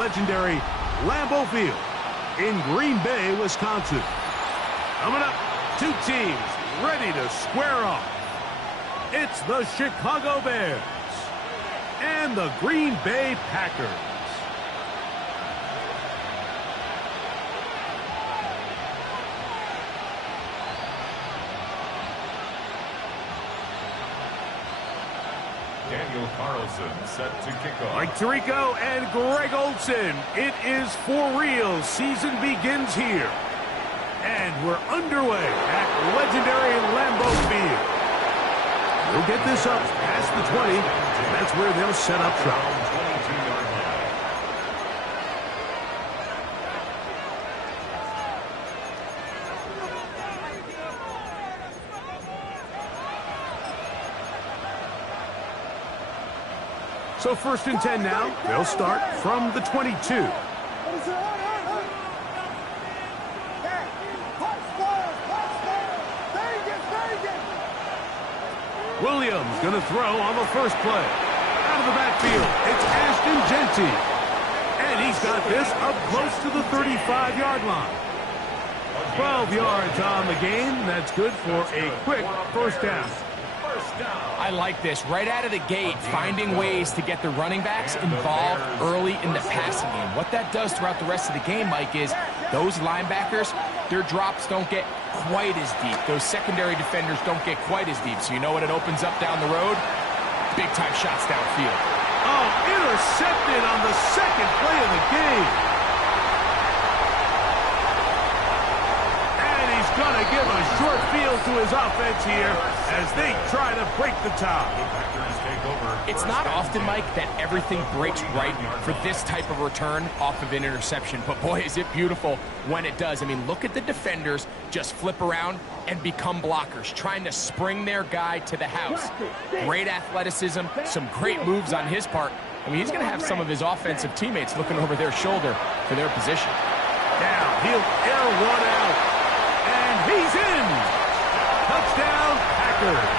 Legendary Lambeau Field in Green Bay, Wisconsin. Coming up, two teams ready to square off. It's the Chicago Bears and the Green Bay Packers. Daniel Carlson set to kick off. Mike Tirico and Greg Olson. It is for real. Season begins here. And we're underway at legendary Lambeau Field. We'll get this up past the 20. That's where they'll set up shop. So 1st and 10 now. They'll start from the 22. Williams going to throw on the first play. Out of the backfield, it's Ashton Jeanty. And he's got this up close to the 35-yard line. 12 yards on the game. That's good for a quick first down. I like this. Right out of the gate, finding ways to get the running backs involved early in the passing game. What that does throughout the rest of the game, Mike, is those linebackers, their drops don't get quite as deep. Those secondary defenders don't get quite as deep. So you know what it opens up down the road? Big-time shots downfield. Oh, intercepted on the second play of the game. And he's going to give a short field to his offense here as they try to break the tie. It's not often, Mike, that everything breaks right for this type of return off of an interception. But, boy, is it beautiful when it does. I mean, look at the defenders just flip around and become blockers, trying to spring their guy to the house. Great athleticism, some great moves on his part. I mean, he's going to have some of his offensive teammates looking over their shoulder for their position. Now, he'll air one out. And he's in. Touchdown, Packers.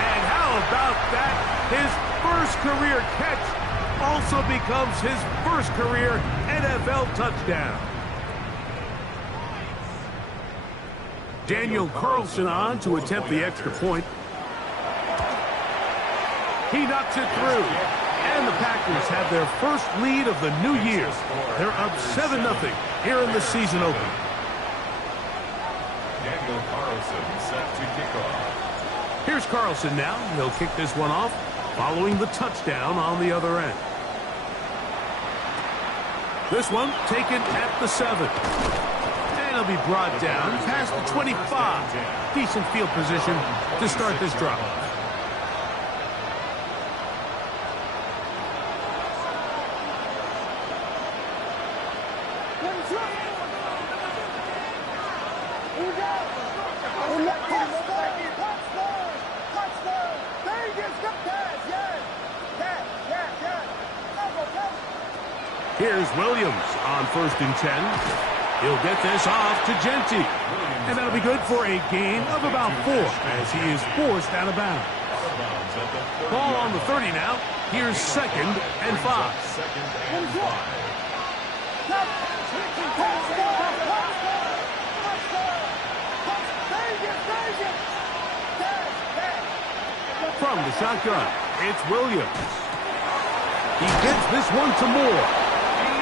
And how about that? His first career catch also becomes his first career NFL touchdown. Daniel Carlson on to attempt the extra point. He knocks it through. And the Packers have their first lead of the new year. They're up 7-0 here in the season opener. Daniel Carlson set to kick off. Here's Carlson now. He'll kick this one off following the touchdown on the other end. This one taken at the 7. And he'll be brought down past the 25. Decent field position to start this drive. Here's Williams on 1st and 10. He'll get this off to Jeanty. And that'll be good for a gain of about 4 as he is forced out of bounds. Ball on the 30 now. Here's 2nd and 5. From the shotgun, it's Williams. He gets this one to Moore.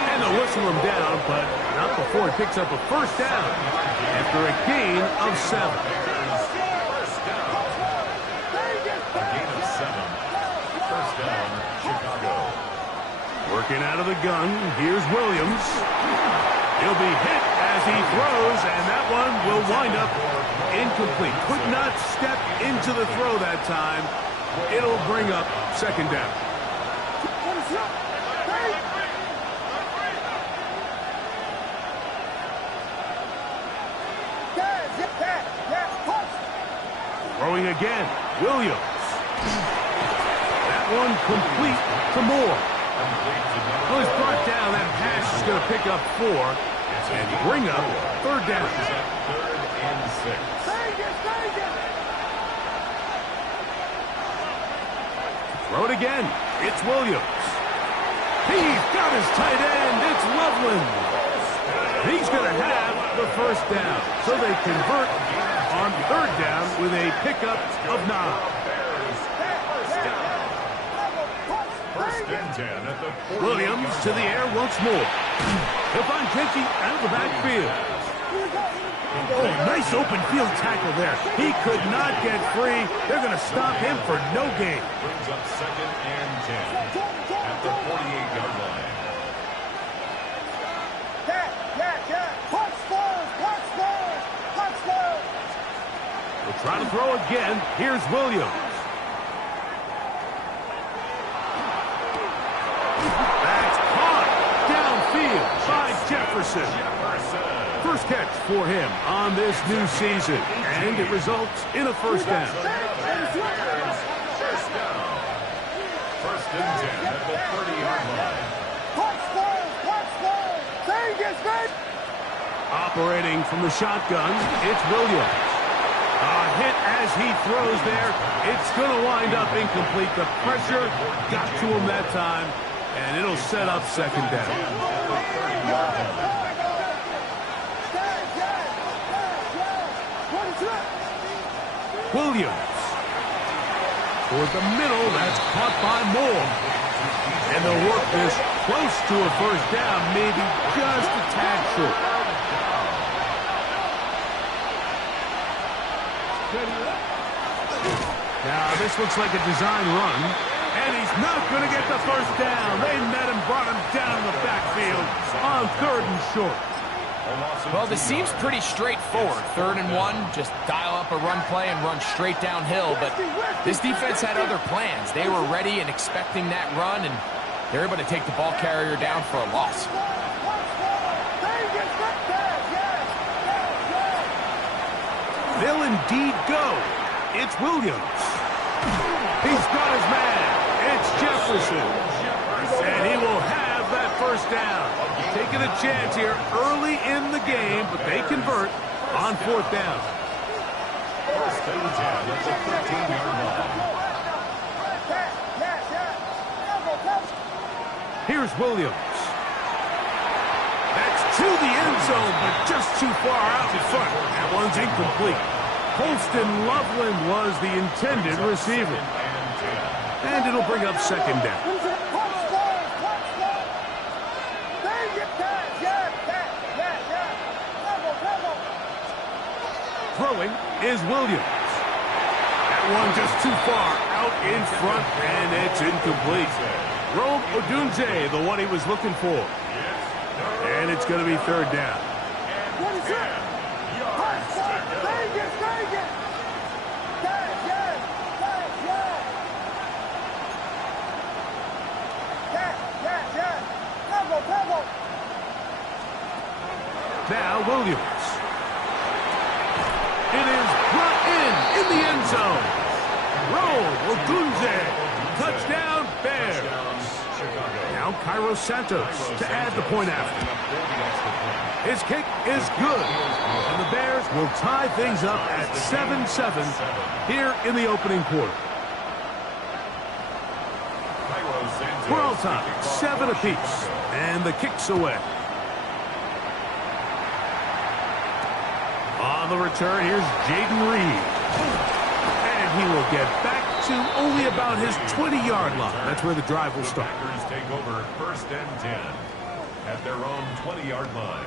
And they'll whistle him down, but not before he picks up a first down after a gain of 7. A gain of 7. First down, Chicago. Working out of the gun, here's Williams. He'll be hit as he throws, and that one will wind up incomplete. Could not step into the throw that time. It'll bring up 2nd down. Throwing again, Williams. That one complete to Moore. Well, he's brought down. That pass is going to pick up 4 and bring up 3rd down. 3rd and 6. Throw it again. It's Williams. He's got his tight end. It's Loveland. He's going to have the first down. So they convert on third down with a pickup of 9. First and 10 at the 40. Williams to the air once more. He'll find Genty out of the backfield. Oh, nice open field tackle there. He could not get free. They're going to stop him for no gain. Brings up second and 10 at the 48-yard line. We'll try to throw again. Here's Williams. That's caught downfield by Jefferson. First catch for him on this new season, and it results in a first down. First and 10 at the 30-yard line. Operating from the shotgun, it's Williams. A hit as he throws there. It's going to wind up incomplete. The pressure got to him that time, and it'll set up second down. Williams. Toward the middle, that's caught by Moore. And they'll work this close to a first down, maybe just a tad short. Now, this looks like a design run, and he's not going to get the first down. They met him, brought him down the backfield on third and short. Well, this seems pretty straightforward. 3rd and 1, just dial up a run play and run straight downhill. But this defense had other plans. They were ready and expecting that run, and they're able to take the ball carrier down for a loss. They'll indeed go. It's Williams. He's got his man. It's Jefferson. And he will have that first down. Taking a chance here early in the game, but they convert on 4th down. First and 10 at the 15-yard line. Here's Williams. That's to the end zone, but just too far out in front. That one's incomplete. Holston Loveland was the intended receiver. And it'll bring up second down. Throwing is Williams. That one just too far out in front, and it's incomplete. Rome Odunze, the one he was looking for. And it's going to be third down. Now Williams. It is brought in the end zone. Rome Odunze. Touchdown, Bears. Now Cairo Santos to add the point after. His kick is good. And the Bears will tie things up at 7-7 here in the opening quarter. We're all tied, 7 apiece. And the kick's away. On the return, here's Jaden Reed. And he will get back to only about his 20-yard line. That's where the drive will start. Packers take over first and 10 at their own 20-yard line.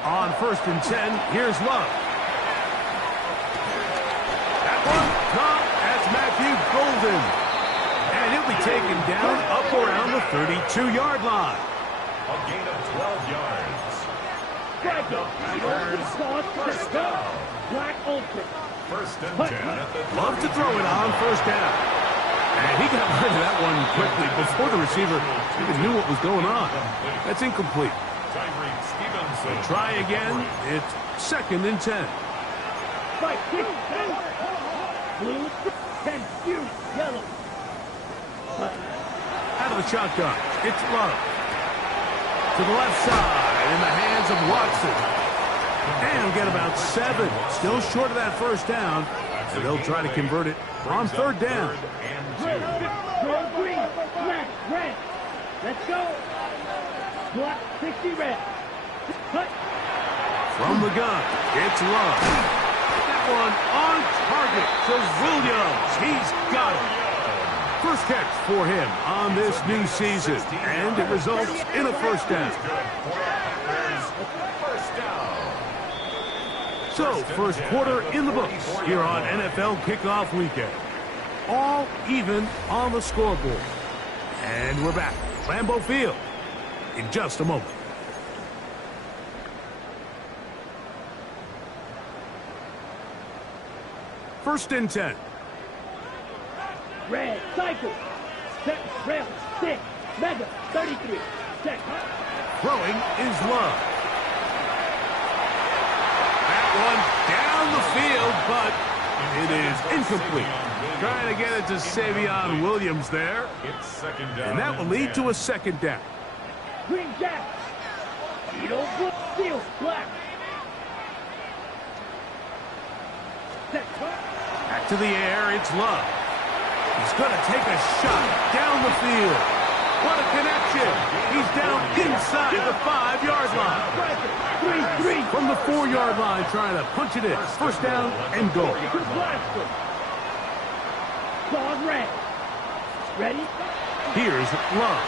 On first and 10, here's Love. That one caught as Matthew Golden. And he'll be taken down up around the 32-yard line. A gain of 12 yards. First and 10 at the Love to throw it on first down. And he got rid of that one quickly before the receiver even knew what was going on. That's incomplete. They'll try again. It's second and 10. Out of the shotgun, it's Love. To the left side, in the hands of Watson. And get about 7. Still short of that first down. And they'll try to convert it on third down. Green, black, red. Let's go. Block 60 red. Cut. From the gun, it's Love. That one on target to Williams. He's got it. First catch for him on this new season. And it results in a first down. So, first quarter in the books here on NFL Kickoff Weekend. All even on the scoreboard. And we're back. Lambeau Field in just a moment. First and 10. Red, cycle. Set, rail, stick. Mega, 33. Check. Throwing is Love. That one down the field, but it is incomplete. Trying to get it to Savion Williams there. And that will lead to a second down. Green Jack. Yellow, blue, steel, black. Set, back to the air, it's Love. He's going to take a shot down the field. What a connection. He's down inside the 5-yard line. From the 4-yard line, trying to punch it in. First down and goal. Dog red. Ready? Here's Love.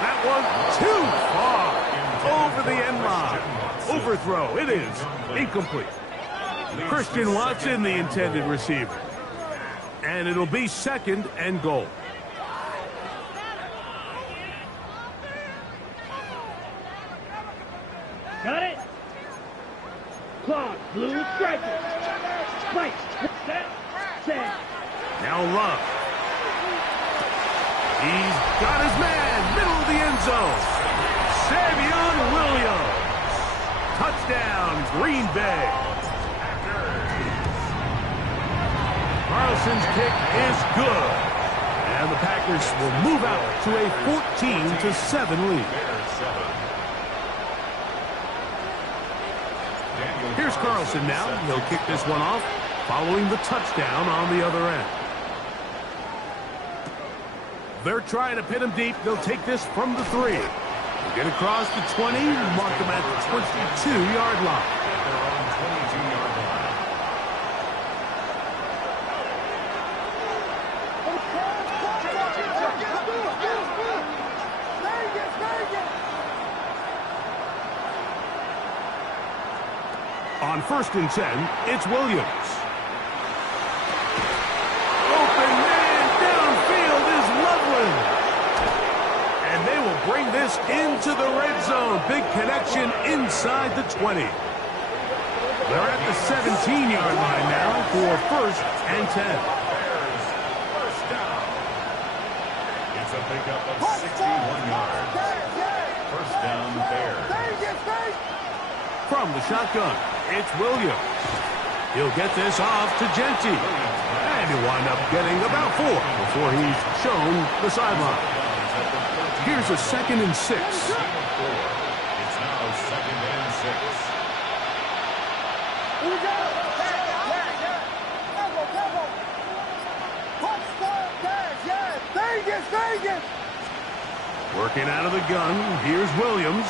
That one too far. Over the end line. Overthrow. It is incomplete. Christian Watson, the intended receiver. And it'll be second and goal. Got it? Clock, blue, striker. Spike, set. Now Love. He's got his man, middle of the end zone. Savion Williams. Touchdown, Green Bay. Carlson's kick is good. And the Packers will move out to a 14-7 lead. Here's Carlson now. He'll kick this one off, following the touchdown on the other end. They're trying to pin him deep. They'll take this from the 3. They'll get across the 20, mark them at the 22-yard line. On first and 10, it's Williams. Open man downfield is Loveland. And they will bring this into the red zone. Big connection inside the 20. They're at the 17-yard line now for first and 10. First down. It's a pickup of 61 yards. First down, Bears. From the shotgun, it's Williams. He'll get this off to Genty. And he'll wind up getting about 4 before he's shown the sideline. Here's a second and 6. It's now second and 6. Working out of the gun, here's Williams.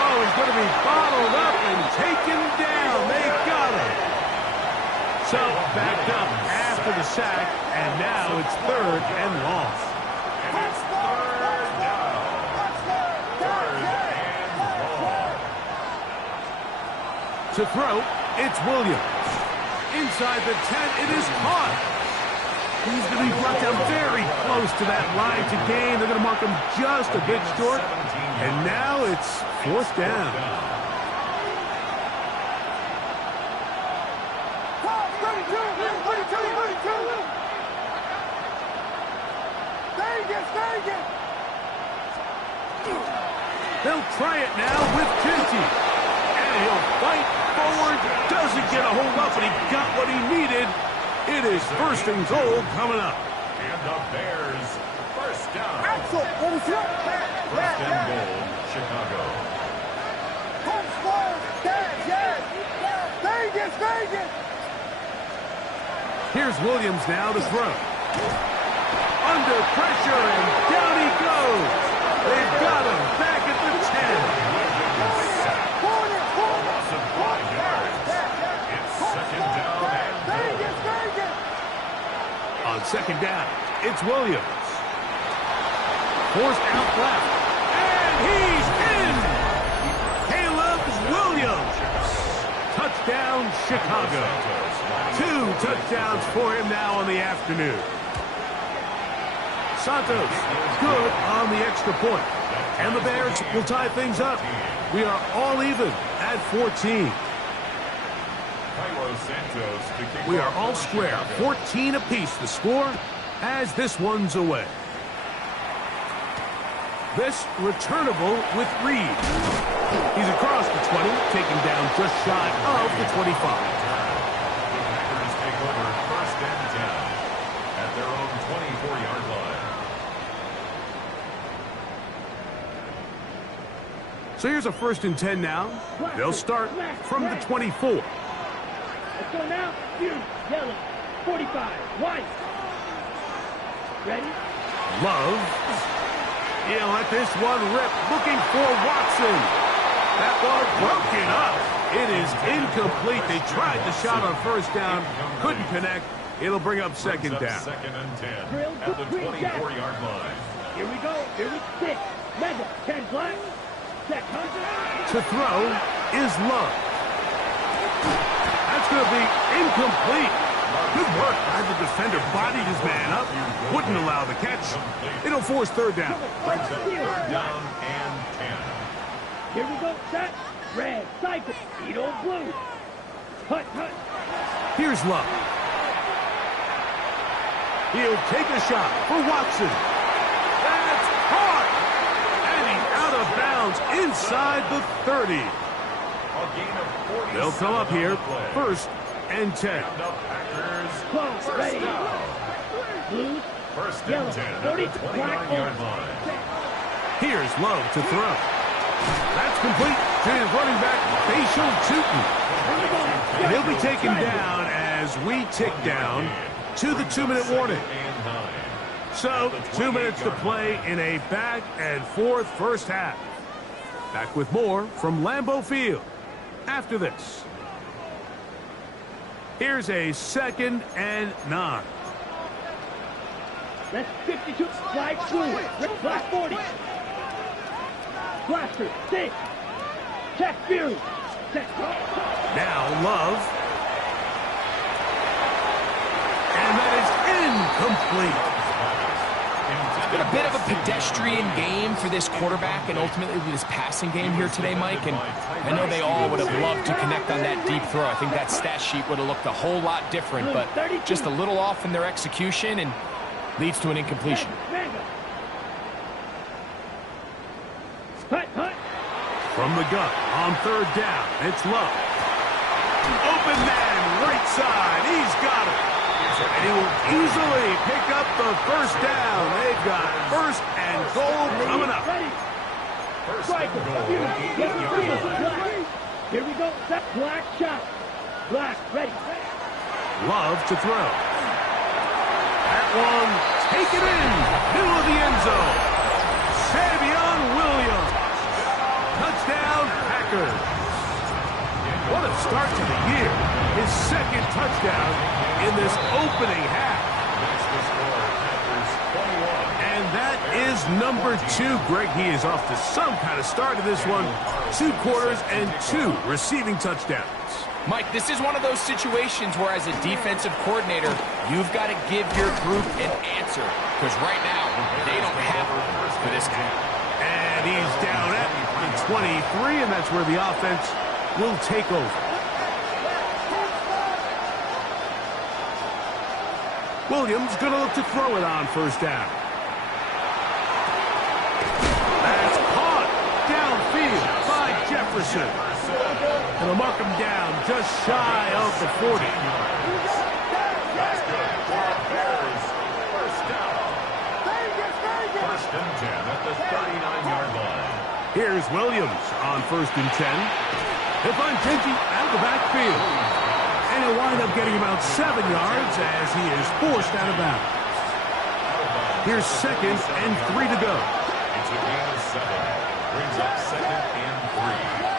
Oh, he's going to be bottled up and taken down. They got him. So, backed up after the sack, and now it's third and long. And it's third down. Third and long. To throw, it's Williams. Inside the 10, it is caught. He's going to be brought down very close to that line to gain. They're going to mark him just a bit short. And now it's fourth down. They'll try it now with Genty. And he'll fight forward. Doesn't get a hold up, but he got what he needed. It is first and goal coming up. And the Bears, first down. Axel, what is up? First and goal, Chicago. Vegas, Vegas! Here's Williams now to throw. Under pressure, and down he goes. They've got him back at the 10. Loss of 5 yards. It's second down and goal. On second down, it's Williams. Forced out left. And he's in! Caleb Williams. Touchdown, Chicago. 2 touchdowns for him now on the afternoon. Santos, good on the extra point. And the Bears will tie things up. We are all even at 14. We are all square. 14 apiece the score as this one's away. This returnable with Reed. He's across the 20, taken down just shy of the 25. The Packers take over first and 10 at their own 24-yard line. So here's a first and 10 now. They'll start from the 24. Let's go now. You, yellow, 45, white. Ready? Love. He'll let this one rip, looking for Watson. That ball broken up. It is incomplete. They tried the shot on first down, couldn't connect. It'll bring up second down. Second and 10 at the 24-yard line. Here we go. Here we sit. Mega, 10 black. Set, To throw is Love. That's going to be incomplete. Good work by the defender. Bodied his man up. Wouldn't allow the catch. It'll force third down. Third down and 10. Here we go. Set. Red. Cycle. Edo blue. Cut. Here's Love. He'll take a shot for Watson. That's caught. And he's out of bounds inside the 30. A gain of 47 They'll come up here. on the play. First and 10. And the Packers, Close. first Ready. down. Blue. First Yellow. and 10 at 40, the black, 29-yard orange. line. Here's Love to throw. That's complete to his running back, Facial Tootin. And he'll be taken down as we tick down to the 2-minute warning. And 9. So, 2 minutes to play in a back and forth first half. Back with more from Lambeau Field after this. Here's a second and 9. That's 52. Flag blue. Black 40. Blaster. 6. Check Fury. Set. Now Love. And that is incomplete. It's been a bit of a pedestrian game for this quarterback and ultimately this passing game here today, Mike. And I know they all would have loved to connect on that deep throw. I think that stat sheet would have looked a whole lot different, but just a little off in their execution and leads to an incompletion. Cut. From the gun on third down, it's Love. Open man, right side. He's got it. And he will easily pick up the first down. They've got first and goal coming up. Ready. First and goal. Here we go. Set. Black shot. Black. Ready. Love to throw. That one taken in. Middle of the end zone. Savion Williams. Touchdown, Packers. What a start to the year. His second touchdown in this opening half. That's the score. Packers 21. And that is number 2. Greg, he is off to some kind of start to this one. 2 quarters and 2 receiving touchdowns. Mike, this is one of those situations where as a defensive coordinator, you've got to give your group an answer. Because right now, they don't have one for this game. And he's down at the 23, and that's where the offense will take over. Williams going to look to throw it on first down. That's caught downfield by Jefferson. Jefferson. And they'll mark him down just shy of the 40. That's good for the Bears. First down. First and 10 at the 39-yard line. Here's Williams on 1st and 10. He'll find Genty out of the backfield. And he'll wind up getting about 7 yards as he is forced out of bounds. Here's 2nd and 3 to go. It's a gain of 7. Brings up 2nd and 3.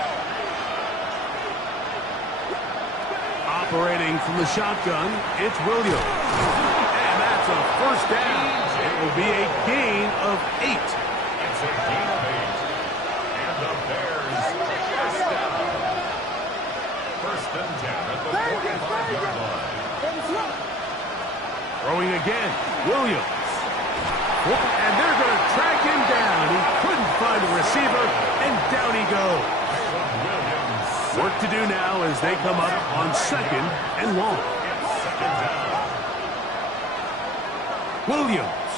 Operating from the shotgun, it's Williams. And that's a first down. It will be a gain of 8. It's a gain of 8. And the Bears first down. First and 10 at the 45-yard line. Throwing again, Williams. And they're going to track him down. He couldn't find a receiver, and down he goes. Work to do now as they come up on 2nd and long. Williams.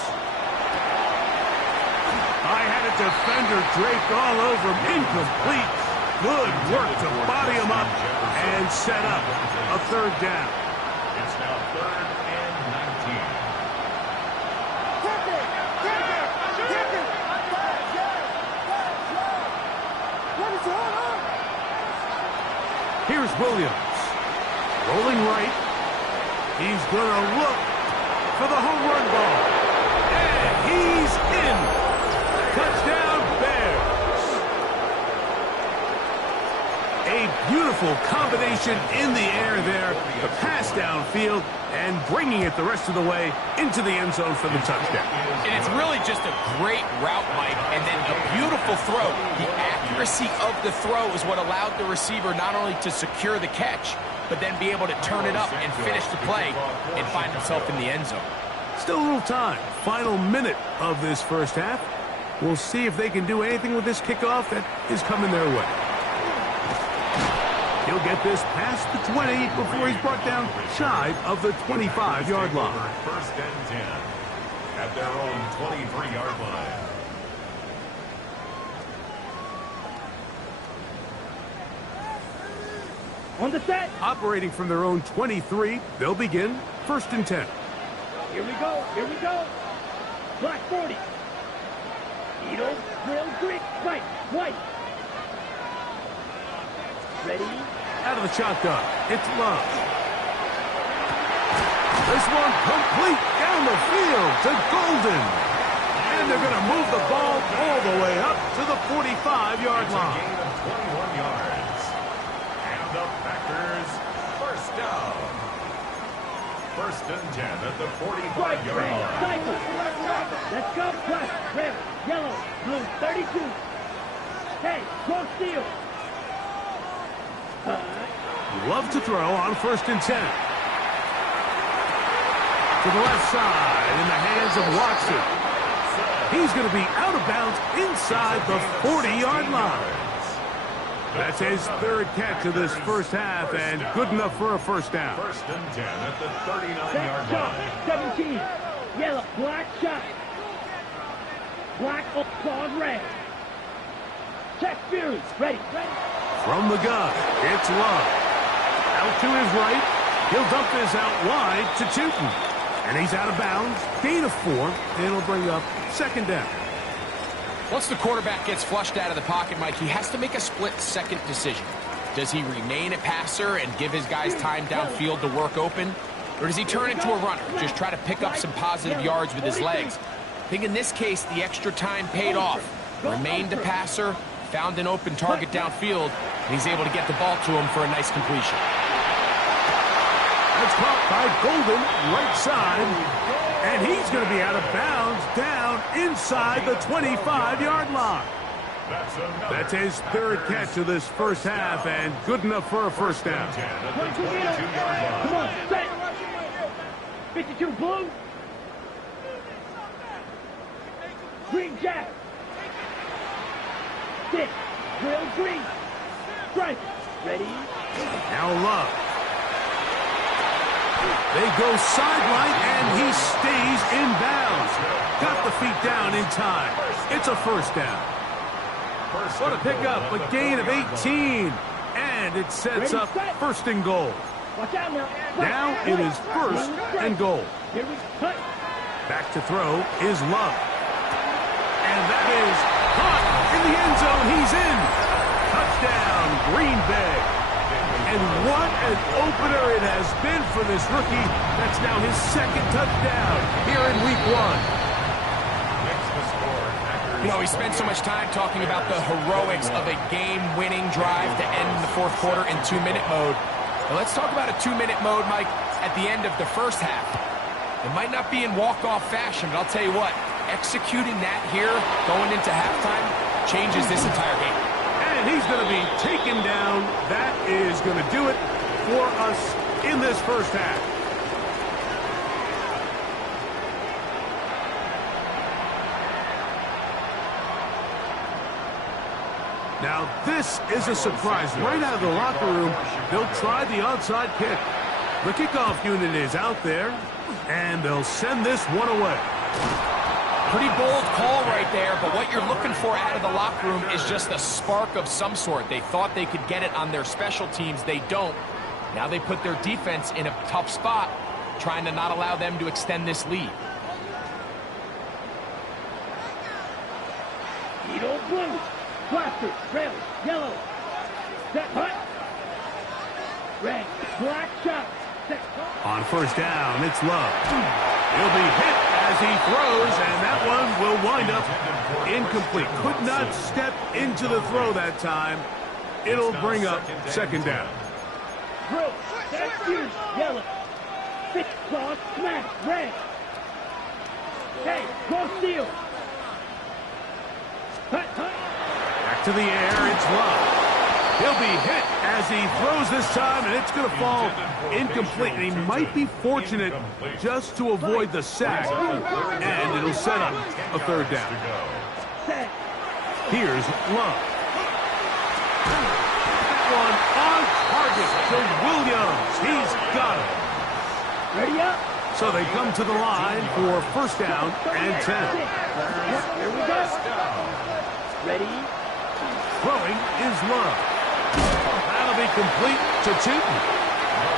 I had a defender draped all over him. Incomplete. Good work to body him up and set up a 3rd down. It's now 3rd and 19. Here's Williams. Rolling right. He's going to look for the home run ball. And he's in. Touchdown, Bears. A beautiful combination in the air there. The pass downfield and bringing it the rest of the way into the end zone for the touchdown. And it's really just a great route, Mike, and then a beautiful throw. The accuracy of the throw is what allowed the receiver not only to secure the catch, but then be able to turn it up and finish the play and find himself in the end zone. Still a little time. Final minute of this first half. We'll see if they can do anything with this kickoff that is coming their way. He'll get this past the 20 before he's brought down shy of the 25-yard line. First and 10 at their own 23-yard line. On the set. Operating from their own 23, they'll begin 1st and 10. Here we go. Here we go. Black 40. Edo, drill, Greek, right, white. Ready? Out of the shotgun, it's Love. This one complete down the field to Golden. And they're going to move the ball all the way up to the 45-yard line. Gain of 21 yards. And the Packers first down. First and 10 at the 45-yard line. Cycle. Let's go. Plus, red, yellow, blue, 32. Hey, cross steal. Love to throw on 1st and 10. To the left side in the hands of Watson. He's going to be out of bounds inside the 40-yard line. That's his 3rd catch of this first half and good enough for a first down. First and 10 at the 39-yard line. 17. Yellow, black shot. Black, clawed red. Check Fury. Ready. From the gun, it's Love. Out to his right. He'll dump this out wide to Tootin. And he's out of bounds. Gain of 4. And it'll bring up 2nd down. Once the quarterback gets flushed out of the pocket, Mike, he has to make a split-second decision. Does he remain a passer and give his guys time downfield to work open? Or does he turn into a runner, just try to pick up some positive yards with his legs? I think in this case, the extra time paid off. Remained a passer, found an open target downfield, and he's able to get the ball to him for a nice completion. That's caught by Golden, right side. And he's going to be out of bounds down inside the 25-yard line. That's his 3rd catch of this first half and good enough for a first down. Come on, set. 52 blue. Green jack. 6. Drill green. Strike. Ready. Now Love. They go sideline, and he stays in bounds. Got the feet down in time. It's a first down. What a pickup, a gain of 18. And it sets up first and goal. Watch out now. Now it is first and goal. Here we cut. Back to throw is Love. And that is caught in the end zone. He's in. Touchdown, Green Bay. And what an opener it has been for this rookie. That's now his second touchdown here in week 1. You know, we spent so much time talking about the heroics of a game-winning drive to end the fourth quarter in 2-minute mode. Now let's talk about a 2-minute mode, Mike, at the end of the first half. It might not be in walk-off fashion, but I'll tell you what, executing that here, going into halftime, changes this entire game. And he's going to be taken down. That is going to do it for us in this first half. Now, this is a surprise. Right out of the locker room, they'll try the onside kick. The kickoff unit is out there, and they'll send this one away. Pretty bold call right there, but what you're looking for out of the locker room is just a spark of some sort. They thought they could get it on their special teams. They don't. Now they put their defense in a tough spot, trying to not allow them to extend this lead. Edo blue. Blaster, red, yellow, set hut, red, black shot, set hut. On first down, it's Love. He'll be hit as he throws, and that one will wind up incomplete. Could not step into the throw that time. It'll bring up second down. Throw, set fuse, yellow, fit, cross, smash, red. Hey, go steal. Hut, hut. To the air, it's Love. He'll be hit as he throws this time, and it's going to fall incomplete. And he might be fortunate just to avoid the sack, and it'll set up a third down. Here's Love. That one on target to Williams. He's got it. Ready up. So they come to the line for first down and 10. Here we go. Ready. Throwing is Love. That'll be complete to Tootin.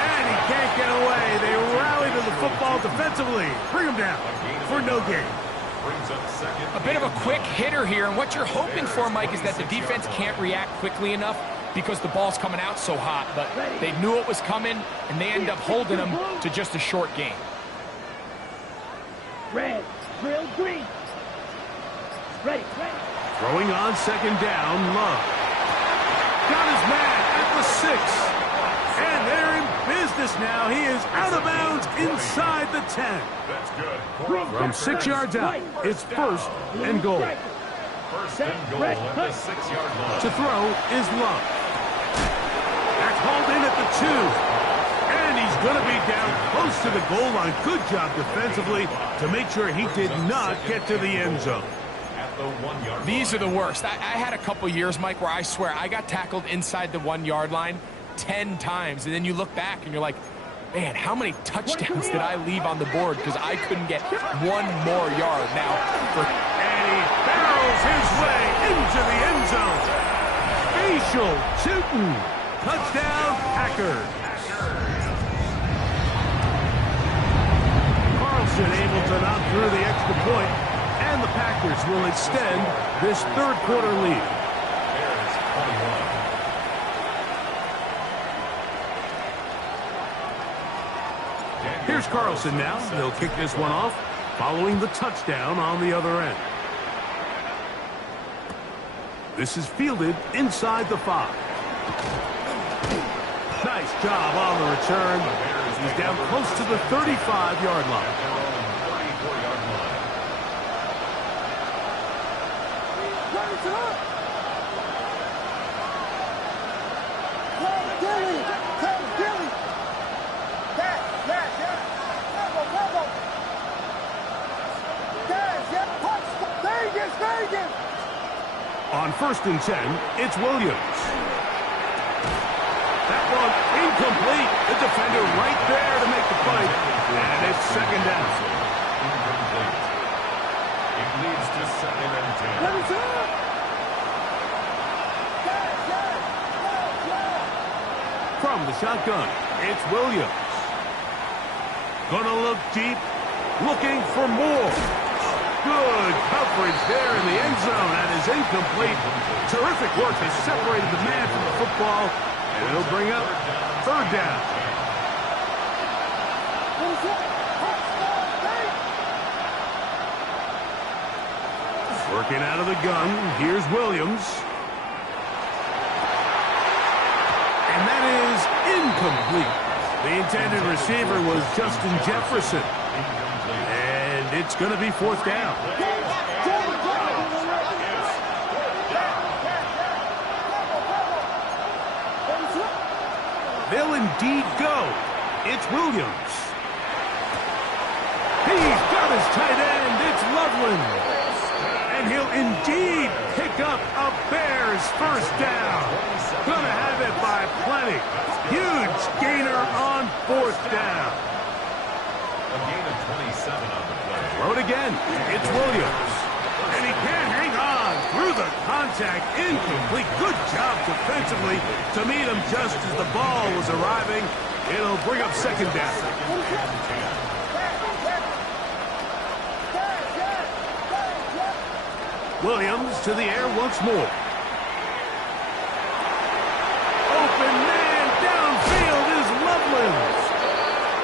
And he can't get away. They rally to the football defensively. Bring him down for no gain. A bit of a quick hitter here, and what you're hoping for, Mike, is that the defense can't react quickly enough because the ball's coming out so hot. But they knew it was coming, and they end up holding them to just a short gain. Red, drill green. Ready, ready. Throwing on second down, Love. Got his man at the 6. And they're in business now. He is out of bounds inside the 10. That's good. From 6 yards out, it's first and goal. First and goal at the 6-yard line. To throw is Love. That's hauled in at the 2. And he's going to be down close to the goal line. Good job defensively to make sure he did not get to the end zone. These are the worst. I had a couple years, Mike, where I swear I got tackled inside the 1-yard line 10 times. And then you look back and you're like, man, how many touchdowns did I leave on the board because I couldn't get one more yard now? And he barrels his way into the end zone. Facial Tootin. Touchdown, Packers. Carlson able to knock through the extra point. And the Packers will extend this third quarter lead. Here's Carlson now. He'll kick this one off following the touchdown on the other end. This is fielded inside the 5. Nice job on the return. He's down close to the 35-yard line. On first and 10, it's Williams. That one incomplete. The defender right there to make the fight. And it's second down. Incomplete. It leads to second and 10. From the shotgun, it's Williams. Gonna look deep, looking for more. Good coverage there in the end zone. That is incomplete. Terrific work. They separated the man from the football, and it'll bring up third down. Working out of the gun, here's Williams. And that is incomplete. The intended receiver was Justin Jefferson. And it's going to be fourth down. They'll indeed go. It's Williams. He's got his tight end. It's Loveland. And he'll indeed pick up a Bears first down. Gonna have it by plenty. Huge gainer on fourth down. A gain of 27 on the play. Throw it again. It's Williams. And he can't hang on through the contact. Incomplete. Good job defensively to meet him just as the ball was arriving. It'll bring up second down. Williams to the air once more. Open man downfield is Loveland.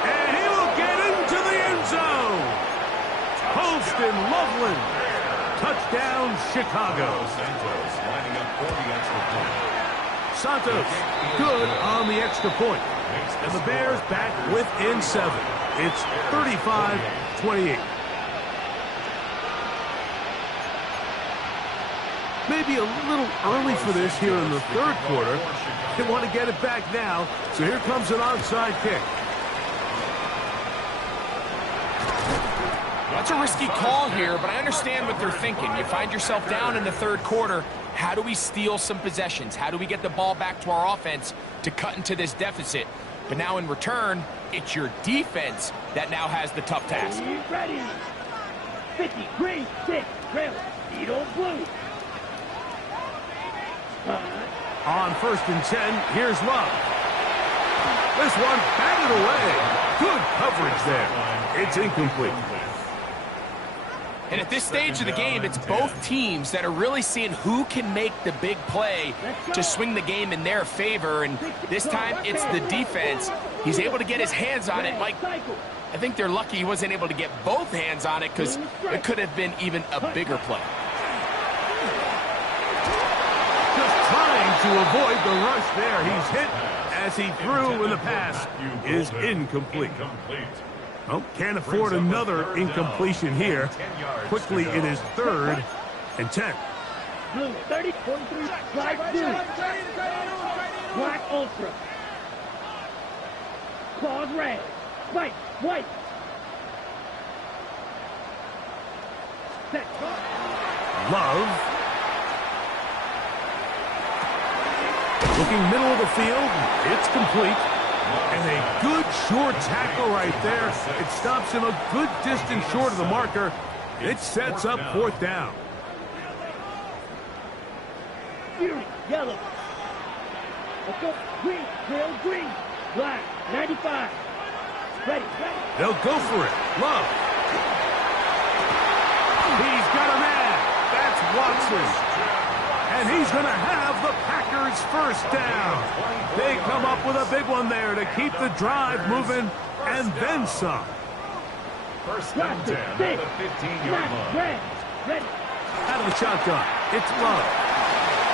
And he will get into the end zone. Post and Loveland. Touchdown, Chicago. Santos lining up for the extra point. Santos, good on the extra point. And the Bears back within 7. It's 35-28. Maybe a little early for this here in the third quarter. They want to get it back now, so here comes an onside kick. That's a risky call here, but I understand what they're thinking. You find yourself down in the third quarter. How do we steal some possessions? How do we get the ball back to our offense to cut into this deficit? But now in return, it's your defense that now has the tough task. Ready. 50, green, 6, rail, Edo blue. On first and 10, here's Love. This one batted away. Good coverage there. It's incomplete. And at this stage of the game, it's both teams that are really seeing who can make the big play to swing the game in their favor. And this time, it's the defense. He's able to get his hands on it. Mike, I think they're lucky he wasn't able to get both hands on it because it could have been even a bigger play. To avoid the rush there. He's hit as he threw, and the pass is incomplete. Oh, can't afford another incompletion here. Quickly, it is third and 10. Blue, 30, 43, black, blue. Black, ultra. Claws, red. White, white. Set. Love. Looking middle of the field, it's complete. And a good short tackle right there. It stops him a good distance short of the marker. It sets up fourth down. Fury, yellow. Let's go. Green, trail, green. Black, 95. Ready, ready. They'll go for it. Love. He's got a man. That's Watson. And he's going to have the Packers first down. They come up with a big one there to keep the drive moving and then some. First and 10 at the 15-yard line. Ready. Out of the shotgun, it's Love.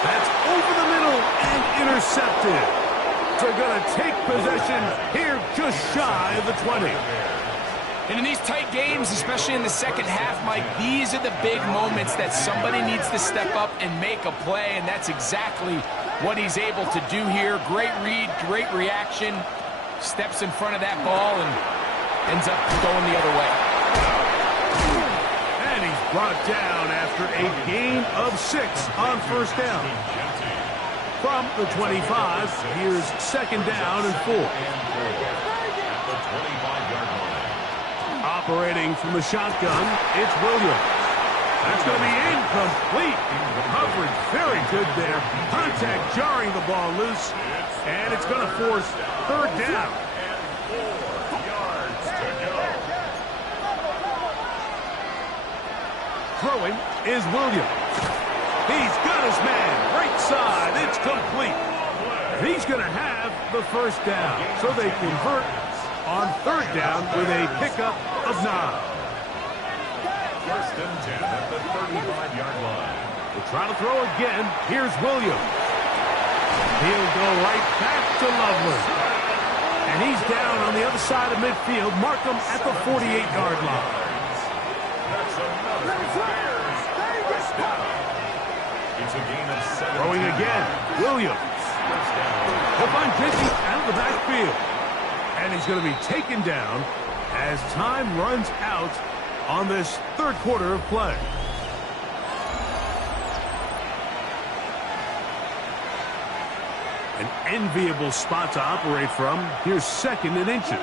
That's over the middle and intercepted. They're going to take possession here just shy of the 20. And in these tight games, especially in the second half, Mike, these are the big moments that somebody needs to step up and make a play, and that's exactly what he's able to do here. Great read, great reaction, steps in front of that ball and ends up going the other way. And he's brought down after a gain of 6 on first down. From the 25, here's second down and 4. At the 25-yard line. Operating from the shotgun, it's Williams. That's going to be incomplete. Coverage very good there. Contact jarring the ball loose. And it's going to force third down. And 4 yards to go. Throwing is Williams. He's got his man. Right side. It's complete. He's going to have the first down. So they convert on third down with a pickup of 9. First and 10 at the 35-yard line. We'll try to throw again. Here's Williams. He'll go right back to Loveland. And he's down on the other side of midfield. Mark him at the 48-yard line. That's another Bears first down. It's a gain of 7. Throwing again. Williams. He'll find Jesse out of the backfield. And he's going to be taken down as time runs out on this third quarter of play. An enviable spot to operate from. Here's second and inches.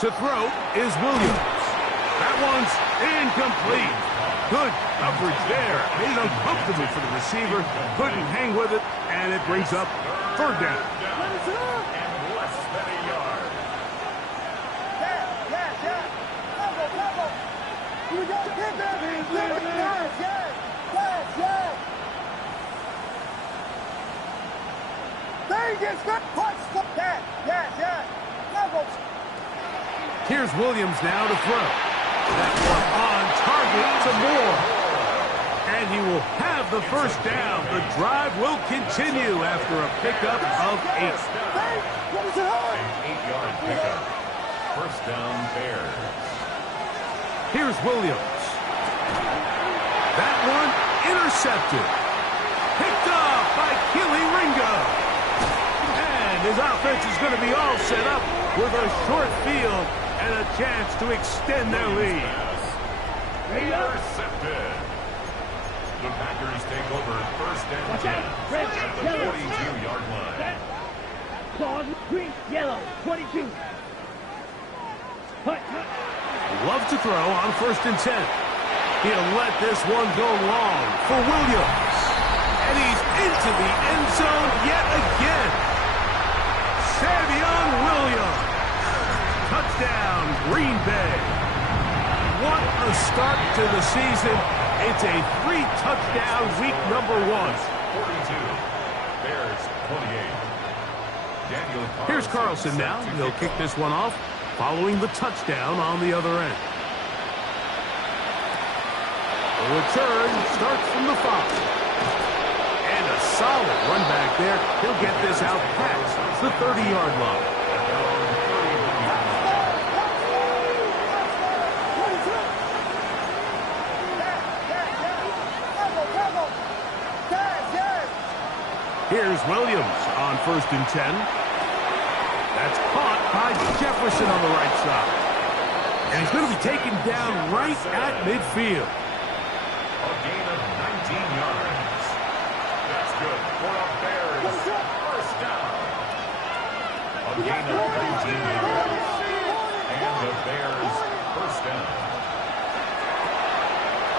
To throw is Williams. That one's incomplete. Good coverage there. Made it uncomfortable for the receiver. Couldn't hang with it, and it brings up third down. And less than a yard. Here's Williams now to throw. That one on target to Moore. And he will have the first down. The drive will continue after a pickup of 8. An 8-yard pickup. First down, Bears. Here's Williams. That one intercepted. Picked up by Keely Ringo. And his offense is going to be all set up with a short field and a chance to extend their lead. Intercepted. The Packers take over first and 10 at the 42-yard line. Clause, green, yellow, 22. Hut. Love to throw on first and 10. He'll let this one go long for Williams. And he's into the end zone yet again. Savion Williams. Touchdown, Green Bay. What a start to the season. It's a 3-touchdown week number 1. 42. Bears 28. Here's Carlson now. He'll kick this one off following the touchdown on the other end. The return starts from the 5. And a solid run back there. He'll get this out past the 30-yard line. Here's Williams on first and 10. That's caught by Jefferson on the right side. And he's going to be taken down right at midfield. A gain of 19 yards. That's good for a Bears first down. A gain of 19 yards. And the Bears first down.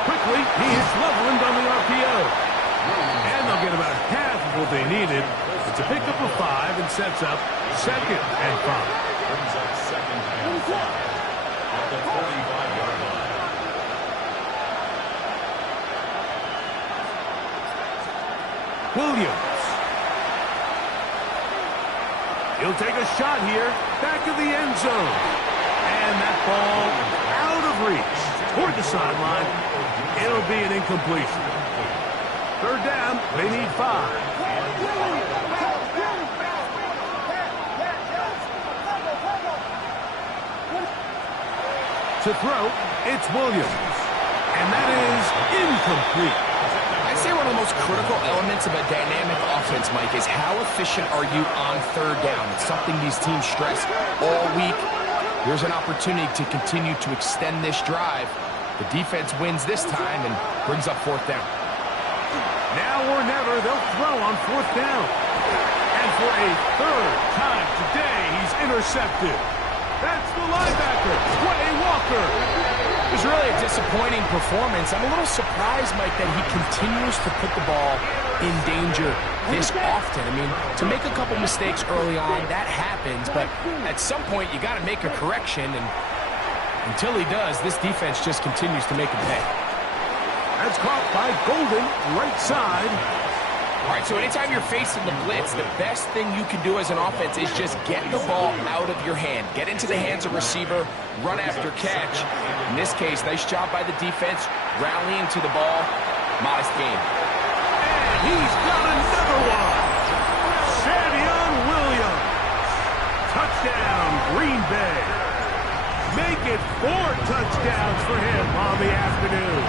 Quickly, he hits Loveland on the RPO. And they'll get about half of what they needed. It's a pickup of 5 and sets up second and 5. Brings up second and 5 at the 45-yard line. Williams. He'll take a shot here, back of the end zone. And that ball out of reach toward the sideline. It'll be an incompletion. Third down, they need 5. To throw, it's Williams. And that is incomplete. I'd say one of the most critical elements of a dynamic offense, Mike, is how efficient are you on third down? It's something these teams stress all week. Here's an opportunity to continue to extend this drive. The defense wins this time and brings up fourth down. Now or never, they'll throw on 4th down. And for a 3rd time today, he's intercepted. That's the linebacker, Quay Walker. It was really a disappointing performance. I'm a little surprised, Mike, that he continues to put the ball in danger this often. I mean, to make a couple mistakes early on, that happens, but at some point, you got to make a correction, and until he does, this defense just continues to make him pay. That's caught by Golden, right side. All right, so anytime you're facing the blitz, the best thing you can do as an offense is just get the ball out of your hand. Get into the hands of receiver, run after catch. In this case, nice job by the defense, rallying to the ball. Modest gain. And he's got another one. Savion Williams. Touchdown, Green Bay. Make it 4 touchdowns for him on the afternoon.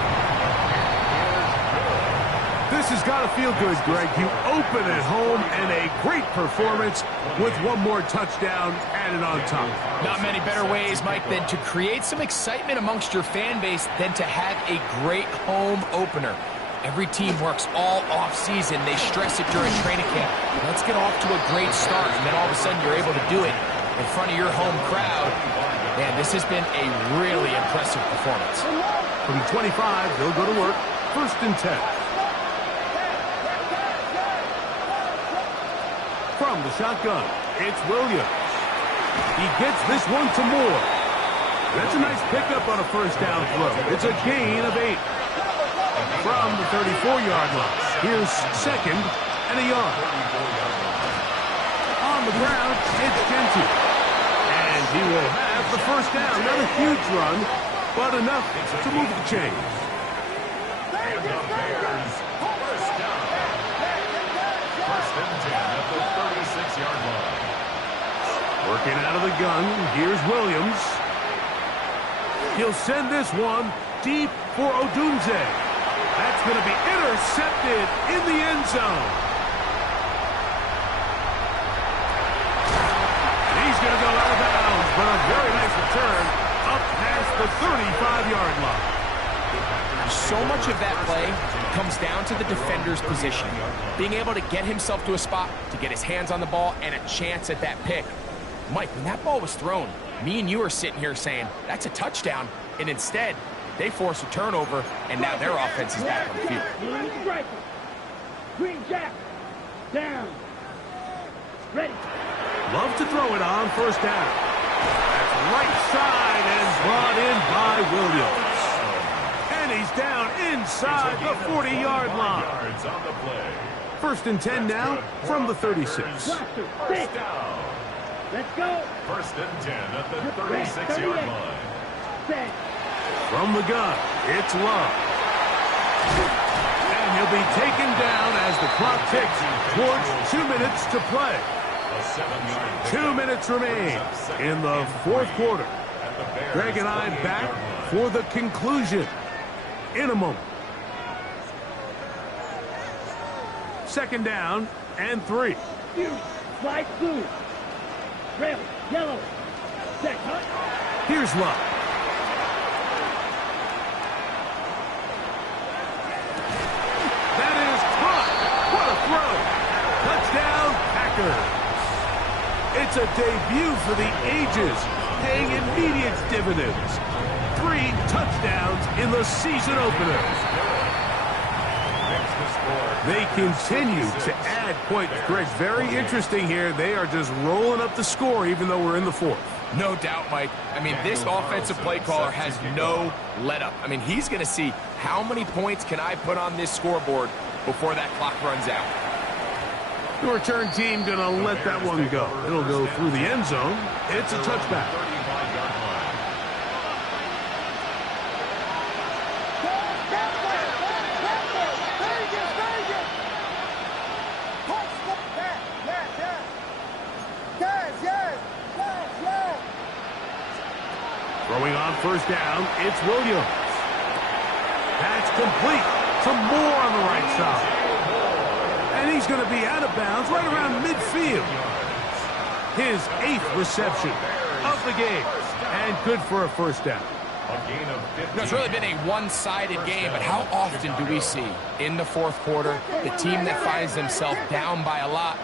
This has got to feel good, Greg. You open at home and a great performance with one more touchdown added on top. Not many better ways, Mike, than to create some excitement amongst your fan base than to have a great home opener. Every team works all off-season. They stress it during training camp. Let's get off to a great start, and then all of a sudden you're able to do it in front of your home crowd. Man, this has been a really impressive performance. From 25, they'll go to work. 1st and 10. From the shotgun, it's Williams. He gets this one to Moore. That's a nice pickup on a 1st down throw. It's a gain of 8. From the 34-yard line, here's 2nd and a yard. On the ground, it's Genty. And he will have the 1st down. Not a huge run, but enough to move the chains. And the Bears, 1st down. 1st and 10 at the 36-yard line. Working out of the gun, here's Williams. He'll send this one deep for Odunze. That's going to be intercepted in the end zone. He's going to go out of bounds, but a very nice return up past the 35-yard line. So much of that play comes down to the defender's position. Being able to get himself to a spot, to get his hands on the ball, and a chance at that pick. Mike, when that ball was thrown, me and you are sitting here saying, that's a touchdown, and instead, they force a turnover, and now their offense is back on the field. Green Jack. Down. Ready. Love to throw it on 1st down. That's right side and brought in by Williams. And he's down inside the 40-yard line. Yards on the play. 1st and 10 now from the 36. Blaster. 1st down. Let's go. 1st and 10 at the 36-yard line. Set. From the gun, it's Love. And he'll be taken down as the clock ticks towards 2 minutes to play. A 7-yard 2 minutes remain in the 4th quarter. Greg and I back for the conclusion in a moment. 2nd down and 3. Slide blue. Rail. Yellow. Set. Cut. Here's Love. That is caught. What a throw. Touchdown, Packers. It's a debut for the ages, paying immediate dividends. 3 touchdowns in the season opener. They continue to add points. Greg, very interesting here. They are just rolling up the score even though we're in the 4th. No doubt, Mike. I mean, this offensive play caller has no let-up. I mean, he's going to see how many points can I put on this scoreboard before that clock runs out. The return team going to let that one go. It'll go through the end zone. It's a touchback. Throwing on 1st down, it's Williams. That's complete to Moore on the right side. And he's going to be out of bounds right around midfield. His 8th reception of the game. And good for a 1st down. A gain of 15. It's really been a one-sided game, but how often do we see in the fourth quarter the team that finds themselves down by a lot,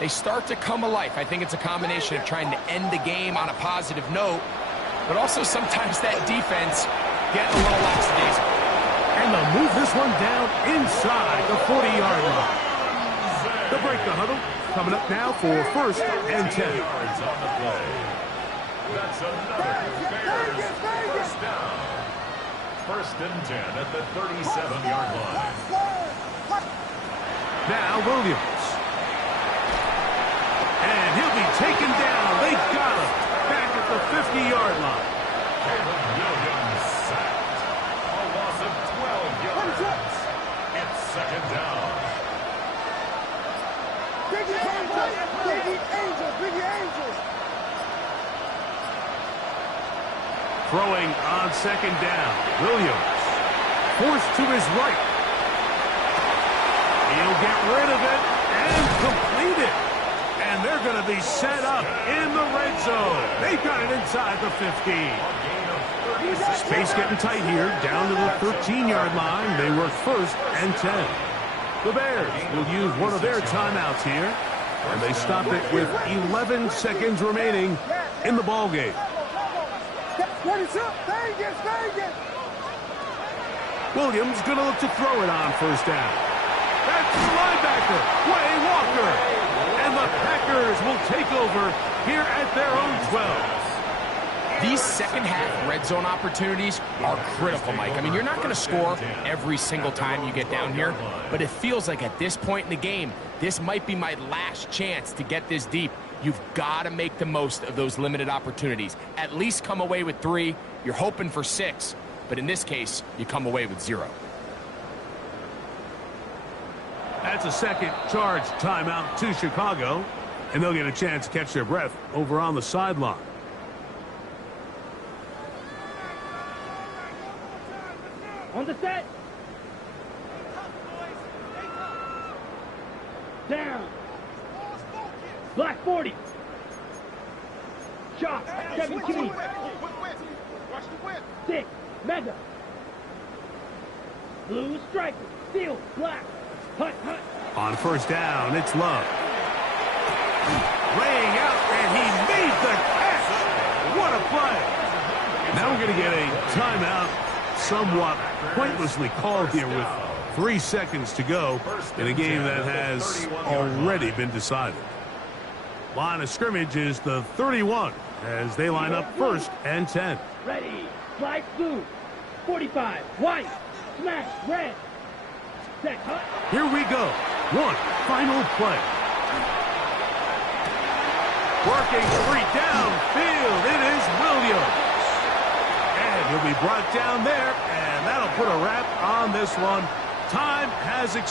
they start to come alive? I think it's a combination of trying to end the game on a positive note, but also sometimes that defense getting a little lackadaisical. And they'll move this one down inside the 40-yard line. They'll break the huddle. Coming up now for first and 10. Yards on the play. That's another Bears first down. First and 10 at the 37-yard line. Now Williams. And he'll be taken down. They got him back at the 50-yard line. Caleb Williams sacked. A loss of 12 yards. It's second down. Throwing on second down. Williams forced to his right. He'll get rid of it and complete it. And they're going to be set up in the red zone. They've got it inside the 15. Space getting tight here. Down to the 13-yard line. They work first and 10. The Bears will use one of their timeouts here. And they stop it with 11 seconds remaining in the ballgame. Williams going to look to throw it on first down. That's the linebacker, Quay Walker. And the Packers will take over here at their own 12. These second-half red zone opportunities are critical, Mike. I mean, you're not going to score every single time you get down here, but it feels like at this point in the game, this might be my last chance to get this deep. You've got to make the most of those limited opportunities. At least come away with 3. You're hoping for 6, but in this case, you come away with 0. That's a second charge timeout to Chicago, and they'll get a chance to catch their breath over on the sideline. On the set. Down. Black 40. Shot. 17. 6. Mega. Blue striker. Steel. Black. Hut. On first down, it's Love. Laying out, and he made the catch. What a play. Now we're going to get a timeout, somewhat pointlessly called here with 3 seconds to go in a game that has already been decided. Line of scrimmage is the 31 as they line up first and 10. Ready. Fly blue. 45. White. Smash. Red. Set. Hut. Here we go. One final play. Working 3 downfield. It is Williams. And he'll be brought down there, and that'll put a wrap on this one. Time has expired.